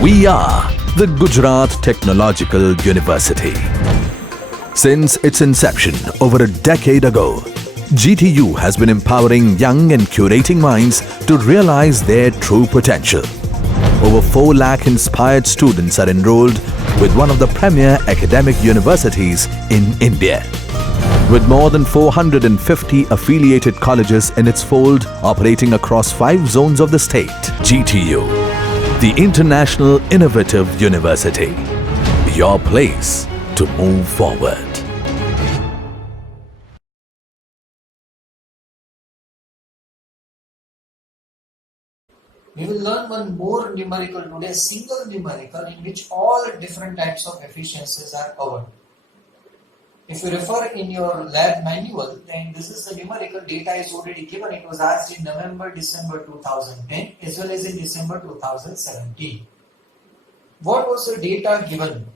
We are the Gujarat Technological University. Since its inception over a decade ago, GTU has been empowering young and curating minds to realize their true potential. Over 4 lakh inspired students are enrolled with one of the premier academic universities in India. With more than 450 affiliated colleges in its fold operating across 5 zones of the state, GTU, the International Innovative University, your place to move forward. We will learn one more numerical today, single numerical in which all different types of efficiencies are covered. If you refer in your lab manual, then this is the numerical data is already given. It was asked in November, December 2010 as well as in December 2017. What was the data given?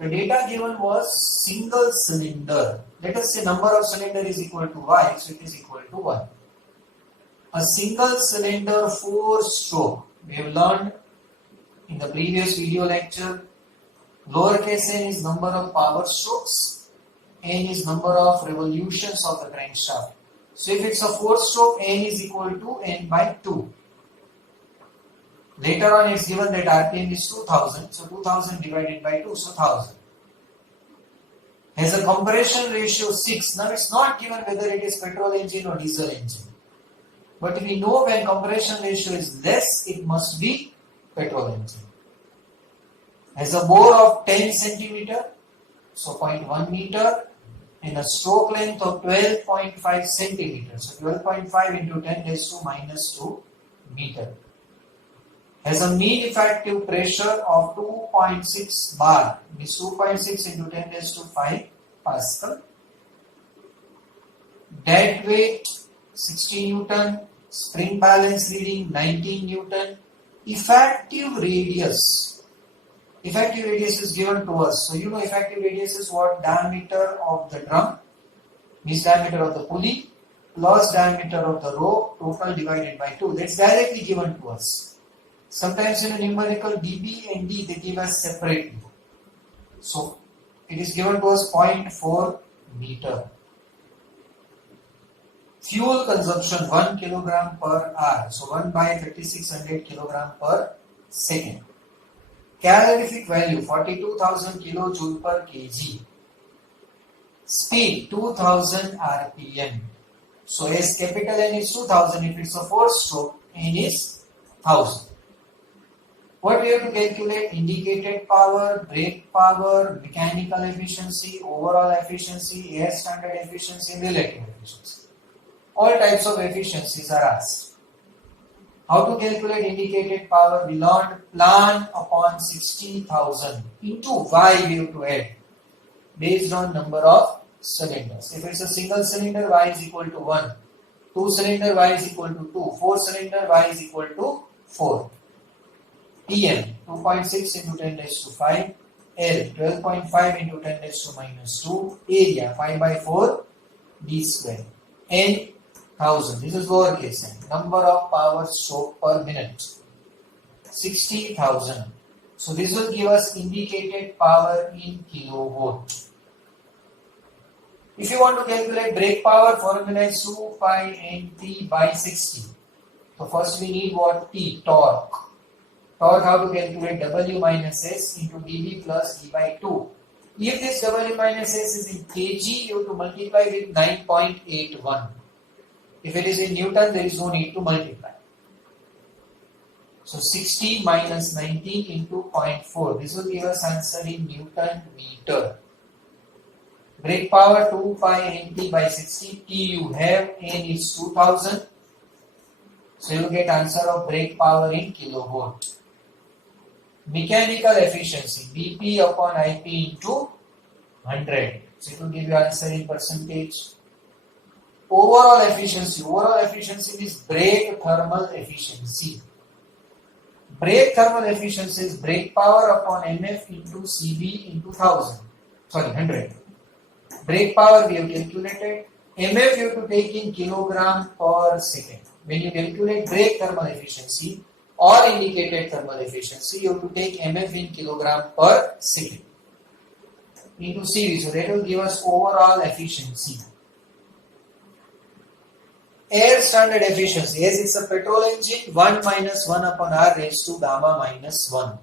The data given was single cylinder. Let us say number of cylinder is equal to Y, so it is equal to 1. A single cylinder 4-stroke. We have learned in the previous video lecture, lowercase n is number of power strokes, n is number of revolutions of the crankshaft. So if it's a 4-stroke, n is equal to n by 2. Later on it's given that RPM is 2000, so 2000 divided by 2, so 1000. Has a compression ratio 6. Now it's not given whether it is petrol engine or diesel engine. But we know when compression ratio is less, it must be petrol engine. Has a bore of 10 centimeter, so 0.1 meter, and a stroke length of 12.5 centimeters, so 12.5 into 10 raised to minus 2 meter. Has a mean effective pressure of 2.6 bar, means 2.6 into 10 raised to 5 Pascal. Dead weight 60 Newton, spring balance reading 19 Newton. Effective radius is given to us. So you know effective radius is what? Diameter of the drum, means diameter of the pulley, plus diameter of the rope, total divided by 2. That's directly given to us. Sometimes in a numerical dB and D they give us separately. So it is given to us 0.4 meter. Fuel consumption 1 kilogram per hour, so 1 by 3600 kilogram per second. Calorific value 42,000 kilojoule per kg. Speed 2000 rpm. So as capital N is 2000, if it's a 4-stroke, N is 1000. What we have to calculate? Indicated power, brake power, mechanical efficiency, overall efficiency, air standard efficiency, and relative efficiency. All types of efficiencies are asked. How to calculate indicated power? We learned plan upon 60,000 into Y we have to add based on number of cylinders. If it's a single cylinder, Y is equal to 1. 2 cylinder, Y is equal to 2. 4 cylinder, Y is equal to 4. PM 2.6 into 10 raised to 5. L 12.5 into 10 raised to minus 2. Area 5 by 4 D square. N 1000. This is lowercase n. Number of power stroke per minute 60,000. So this will give us indicated power in kilowatt. If you want to calculate brake power, formula is 2 pi nt by 60. So first we need what? T, torque. Torque, how to calculate? W minus S into dV plus E by 2. If this W minus S is in kg, you have to multiply with 9.81. If it is in Newton, there is no need to multiply. So 60 minus 19 into 0.4. This will give us answer in Newton meter. Brake power 2 pi nt by 60. T you have, N is 2000. So you will get answer of brake power in kilowatt. Mechanical efficiency BP upon IP into 100. So it will give you answer in percentage. Overall efficiency is brake thermal efficiency. Brake thermal efficiency is brake power upon MF into CB into 100. Brake power we have calculated. MF you have to take in kilogram per second. When you calculate brake thermal efficiency, or indicated thermal efficiency, you have to take MF in kilogram per second into CV. So that will give us overall efficiency. Air standard efficiency, as it's a petrol engine, 1 minus 1 upon R raised to gamma minus 1.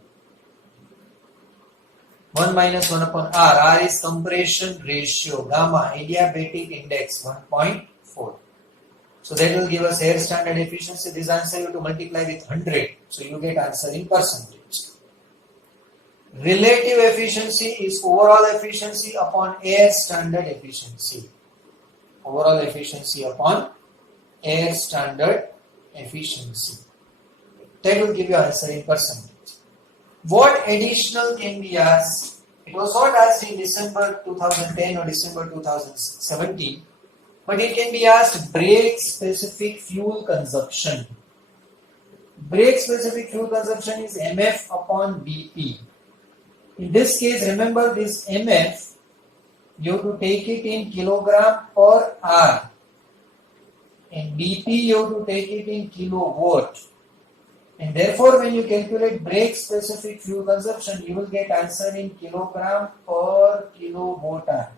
1 minus 1 upon R. R is compression ratio. Gamma, adiabatic index, 1.4. So that will give us air standard efficiency. This answer you have to multiply with 100. So you get answer in percentage. Relative efficiency is overall efficiency upon air standard efficiency. Overall efficiency upon air standard efficiency. That will give you answer in percentage. What additional can be asked? It was not asked in December 2010 or December 2017, but it can be asked brake specific fuel consumption. Brake specific fuel consumption is MF upon BP. In this case, remember this MF, you have to take it in kilogram per hour, and BP you have to take it in kilowatt. And therefore, when you calculate brake specific fuel consumption, you will get answer in kilogram per kilowatt hour.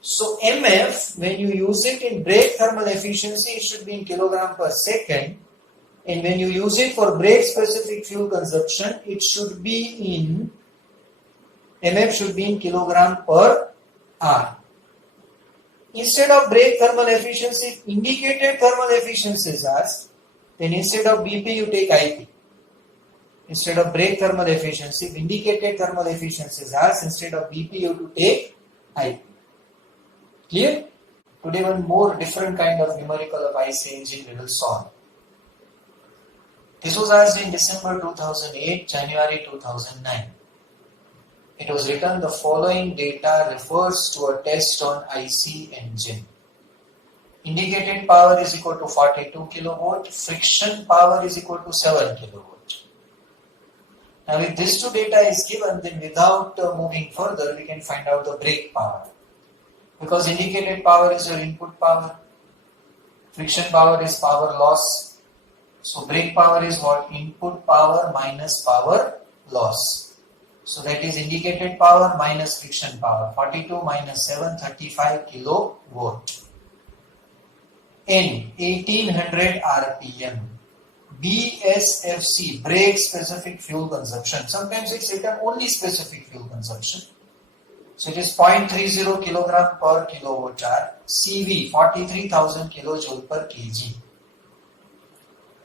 So MF, when you use it in brake thermal efficiency, it should be in kilogram per second. And when you use it for brake specific fuel consumption, it should be in, MF should be in kilogram per hour. Instead of brake thermal efficiency, indicated thermal efficiency is asked. Then instead of BP, you take IP. Instead of brake thermal efficiency, indicated thermal efficiency is asked. Instead of BP, you have to take IP. Clear? Today, one more different kind of numerical of IC engine we will solve. This was asked in December 2008, January 2009. It was written, the following data refers to a test on IC engine. Indicated power is equal to 42 kilowatt, friction power is equal to 7 kilowatt. Now if this two data is given, then without moving further, we can find out the brake power. Because indicated power is your input power, friction power is power loss. So brake power is what? Input power minus power loss. So that is indicated power minus friction power. 42 minus 7, 35 kilowatt. N 1800 RPM. BSFC, brake specific fuel consumption. Sometimes it's written only specific fuel consumption. So it is 0.30 kilogram per kilowatt hour. CV 43,000 kilojoule per kg.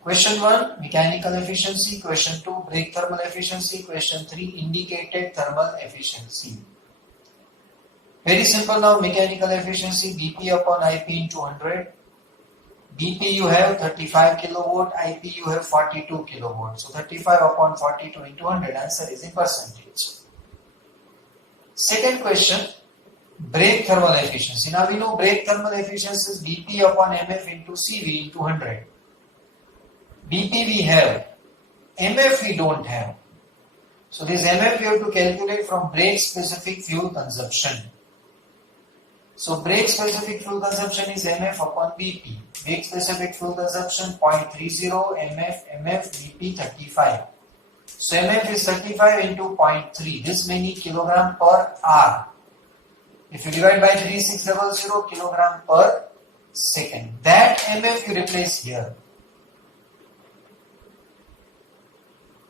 Question 1, mechanical efficiency. Question 2, brake thermal efficiency. Question 3, indicated thermal efficiency. Very simple now, mechanical efficiency, BP upon IP into 100. BP you have 35 kilowatt, IP you have 42 kilowatt. So 35 upon 42 into 100, answer is in percentage. Second question, brake thermal efficiency. Now we know brake thermal efficiency is BP upon MF into CV into 100. BP we have, MF we don't have. So this MF we have to calculate from brake specific fuel consumption. So brake specific fuel consumption is MF upon BP. Brake specific fuel consumption 0.30 MF BP 35. So MF is 35 into 0.3. This many kilogram per hour. If you divide by 3600 kilogram per second. That MF you replace here.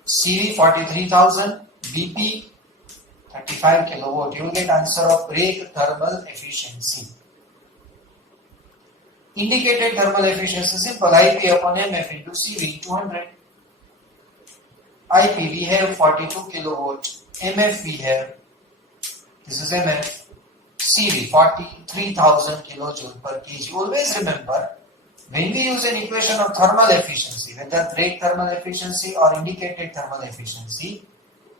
CV 43,000, BP 35 kilowatt. You will get answer of brake thermal efficiency. Indicated thermal efficiency, simple, IP upon MF into CV 200. IP we have 42 kilowatt, MF we have, this is MF, CV 43,000 kilojoule per kg. Always remember, when we use an equation of thermal efficiency, whether brake thermal efficiency or indicated thermal efficiency,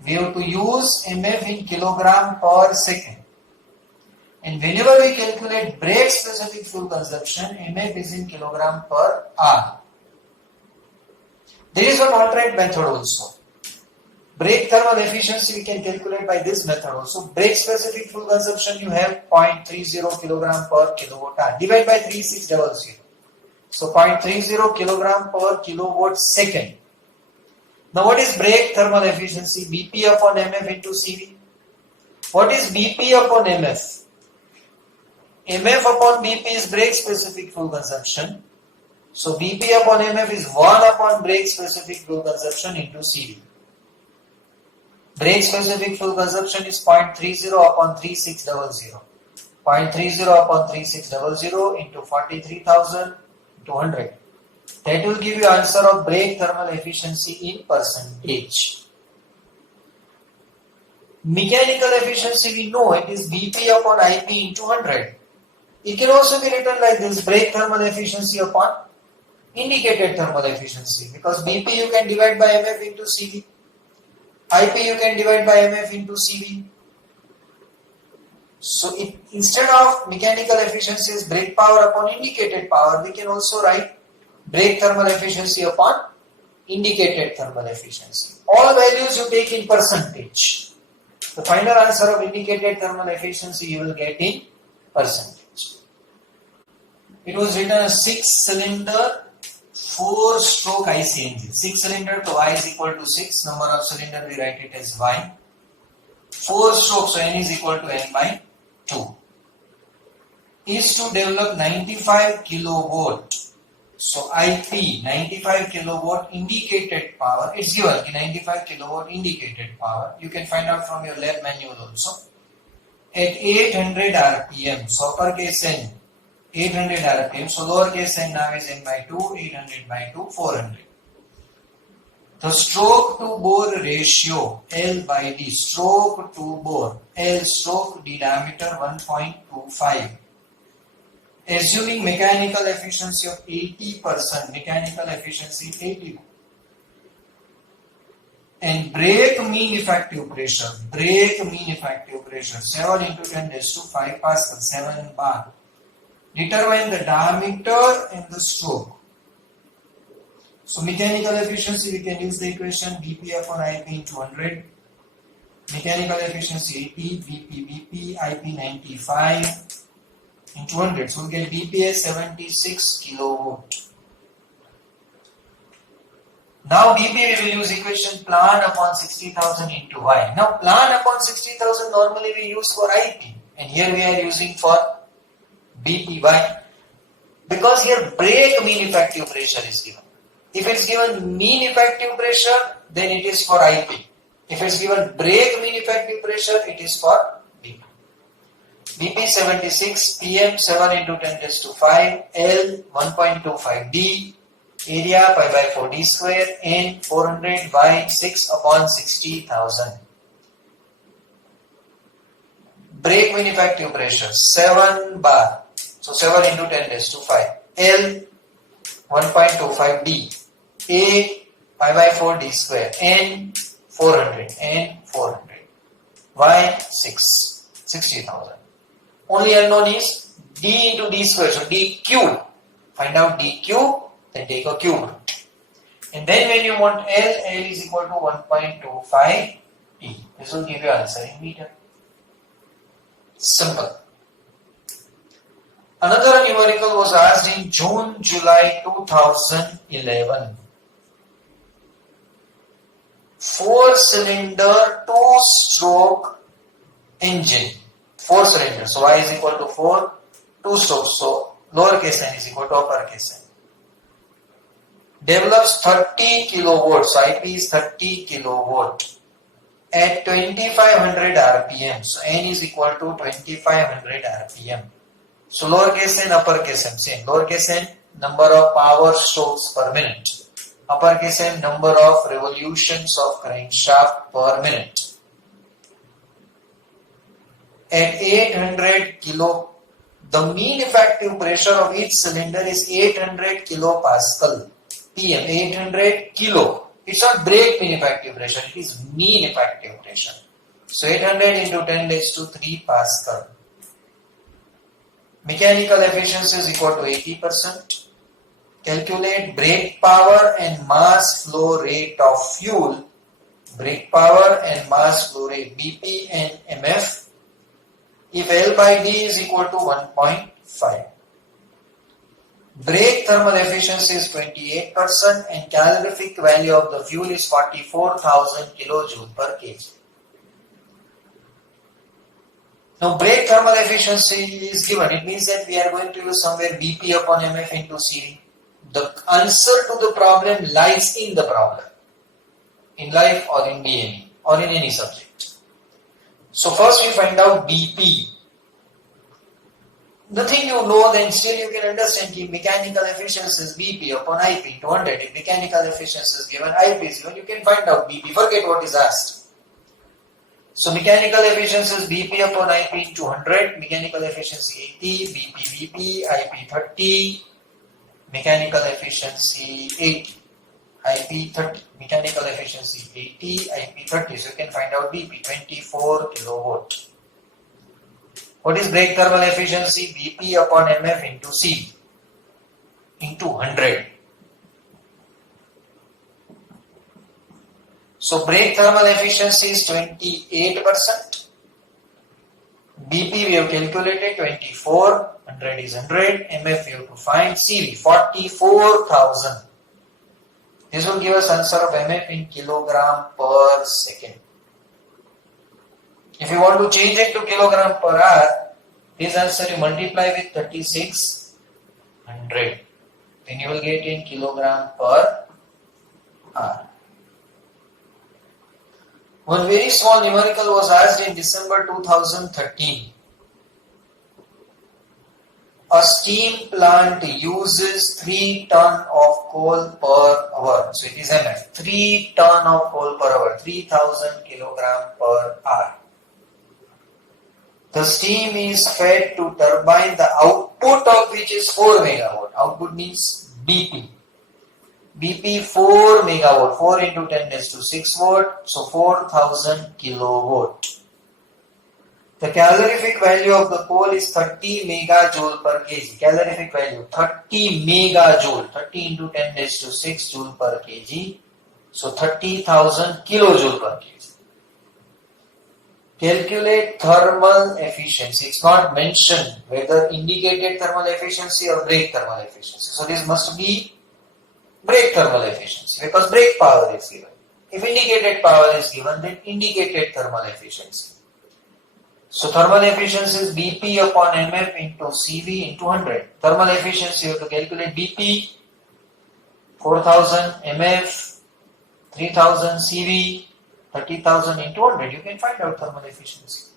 we have to use MF in kilogram per second. And whenever we calculate brake specific fuel consumption, MF is in kilogram per hour. There is an alternate method also. Brake thermal efficiency we can calculate by this method also. Brake specific fuel consumption you have 0.30 kilogram per kilowatt hour. Divide by 3600. So 0.30 kilogram per kilowatt second. Now what is brake thermal efficiency? BP upon MF into CV. What is BP upon MF? MF upon BP is brake specific fuel consumption. So BP upon MF is 1 upon brake specific fuel consumption into CV. Brake specific fuel consumption is 0.30 upon 3600. 0.30 upon 3600 into 43,200. That will give you answer of brake thermal efficiency in percentage. Mechanical efficiency we know it is BP upon IP into 100. It can also be written like this, brake thermal efficiency upon indicated thermal efficiency, because BP you can divide by MF into CV. IP you can divide by MF into CV. So instead of mechanical efficiency as brake power upon indicated power, we can also write brake thermal efficiency upon indicated thermal efficiency. All values you take in percentage. The final answer of indicated thermal efficiency you will get in percentage. It was written as 6-cylinder 4-stroke IC engine. 6-cylinder, so I is equal to 6. Number of cylinder we write it as Y. 4-stroke, so N is equal to N by 2. Is to develop 95 kilowatt. So IP 95 kilowatt indicated power. It's given 95 kilowatt indicated power. You can find out from your lab manual also. At 800 RPM. So uppercase N 800 RPM. So lowercase n now is N by 2. 800 by 2 400. The stroke to bore ratio L by D. Stroke to bore L stroke D diameter 1.25. Assuming mechanical efficiency of 80%, mechanical efficiency 80%, and brake mean effective pressure 7 into 10 raised to 5 Pascal, 7 bar. Determine the diameter and the stroke. So mechanical efficiency we can use the equation BP upon IP into 100. Mechanical efficiency 80, BP, IP 95 into 100. So we get BP as 76 kilowatt. Now BP we will use equation plan upon 60,000 into Y. Now plan upon 60,000 normally we use for IP, and here we are using for BP. Why? Because here brake mean effective pressure is given. If it's given mean effective pressure, then it is for IP. If it's given brake mean effective pressure, it is for BP. BP 76, PM 7 into 10 raised to 5, L 1.25 D, area pi by 4 D square, N 400 by 6 upon 60,000. Brake mean effective pressure 7 bar. So 7 into 10 raised to 5. L 1.25 D. A pi by 4 D square. N 400. N 400. Y 6. 60,000. Only unknown is D into D square. So D cube. Find out D cube. Then take a cube root. And then when you want L is equal to 1.25 E. This will give you answer in meter. Simple. Another numerical was asked in June-July 2011. 4-cylinder 2-stroke engine. 4 cylinders. So Y is equal to 4. 2 strokes. So lowercase n is equal to uppercase n. Develops 30 kilowatt. So IP is 30 kilowatt. At 2500 RPM. So N is equal to 2500 RPM. So lowercase n, uppercase m, same. Lowercase n, number of power strokes per minute. Uppercase n, number of revolutions of crankshaft per minute. At 800 kilo, the mean effective pressure of each cylinder is 800 kilopascal. PM, 800 kilo. It's not brake mean effective pressure, it is mean effective pressure. So 800 into 10 raised to 3 Pascal. Mechanical efficiency is equal to 80%. Calculate brake power and mass flow rate of fuel. Brake power and mass flow rate BP and MF. If L by D is equal to 1.5. Brake thermal efficiency is 28% and calorific value of the fuel is 44,000 kilojoule per kg. Now brake thermal efficiency is given. It means that we are going to use somewhere BP upon MF into CV. The answer to the problem lies in the problem, in life or in BME or in any subject. So first we find out BP. Nothing you know, then still you can understand the mechanical efficiency is BP upon IP into 100. If mechanical efficiency is given, IP is given, you can find out BP. Forget what is asked. So mechanical efficiency is BP upon IP into 100. Mechanical efficiency 80, BP VP, IP 30. Mechanical efficiency 80, IP 30. Mechanical efficiency 80, IP 30. So you can find out BP 24 kilowatt. What is brake thermal efficiency? BP upon MF into C into 100. So brake thermal efficiency is 28%. BP we have calculated 24, 100 is 100, MF we have to find, CV 44,000. This will give us answer of MF in kilogram per second. If you want to change it to kilogram per hour, this answer you multiply with 3600. Then you will get in kilogram per hour. One very small numerical was asked in December 2013. A steam plant uses 3 ton of coal per hour. So it is MF. 3 ton of coal per hour. 3000 kilogram per hour. The steam is fed to turbine, the output of which is 4 megawatt. Output means BP. BP 4 megawatt, 4 into 10 raised to 6 watt, so 4000 kilowatt. The calorific value of the coal is 30 megajoule per kg. Calorific value 30 megajoule, 30 into 10 raised to 6 joule per kg, so 30,000 kilojoule per kg. Calculate thermal efficiency. It's not mentioned whether indicated thermal efficiency or brake thermal efficiency. So this must be brake thermal efficiency because brake power is given. If indicated power is given, then indicated thermal efficiency. So thermal efficiency is BP upon MF into CV into 100. Thermal efficiency you have to calculate BP 4000, MF 3000, CV 30,000 into 100. You can find out thermal efficiency.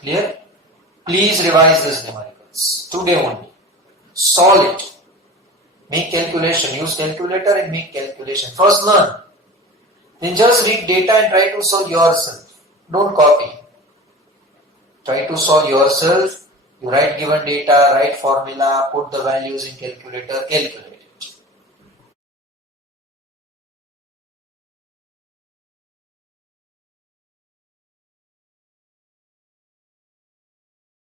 Clear? Please revise these numericals today only. Solve it. Make calculation. Use calculator and make calculation. First learn. Then just read data and try to solve yourself. Don't copy. Try to solve yourself. You write given data, write formula, put the values in calculator, calculate.